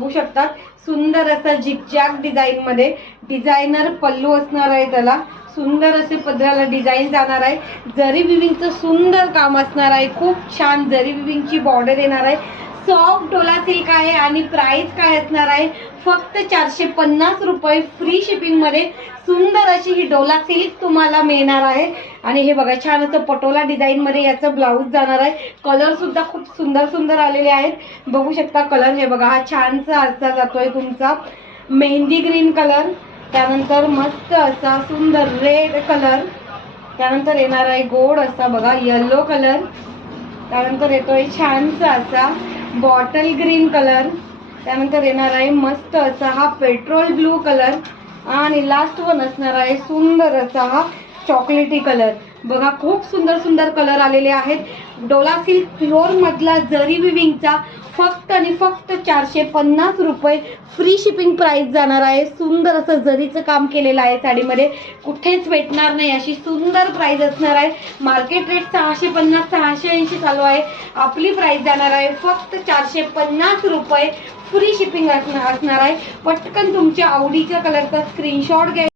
बघू शकता सुंदर असा झिगझॅग डिझाइन मध्ये डिझायनर पल्लू असणार आहे, त्याला सुंदर असे पदराला डिझाइन जाणार आहे, जरी विविंगचं सुंदर काम असणार आहे, खूप छान जरी विविंगची बॉर्डर येणार आहे, सॉफ्ट डोला सिल्क आहे आणि प्राइस काय असणार आहे फक्त 450 रुपये फ्री शिपिंग मध्ये सुंदर अशी ही डोला सिल्क तुम्हाला मिळणार आहे। आणि हे बघा छान असं पटोला डिझाइन मध्ये याचं ब्लाऊज जाणार आहे, कलर सुद्धा खूप सुंदर सुंदर आलेले आहेत, बघू शकता कलर हे बघा हा छानसा असा जातोय तुमचा मेहंदी ग्रीन कलर, त्यानंतर मस्त असा सुंदर रेड कलर, त्यानंतर येणार आहे गोड असा बघा येलो कलर, त्यानंतर येतोय छानसा असा बॉटल ग्रीन कलर, त्यानंतर येणार आहे मस्त असा हा पेट्रोल ब्लू कलर आणि लास्ट वन असणार आहे सुंदर असा हा चॉकलेटी कलर। बघा खूप सुंदर सुंदर कलर आलेले आहेत। डोला सिल्क प्युअर मधला जरी विविंगचा फक्त आणि फक्त 450 रुपये फ्री शिपिंग प्राइस जाणार आहे। सुंदर असं जरीचं काम केलेलं आहे साडीमध्ये, कुठेच भेटणार नाही अशी सुंदर प्राइस असणार आहे। मार्केट रेट 650 680 चालू आहे, आपली प्राइस जाणार आहे फक्त 450 रुपये फ्री शिपिंग असणार आहे। पटकन तुमच्या आवडीच्या कलरचा स्क्रीनशॉट घ्या।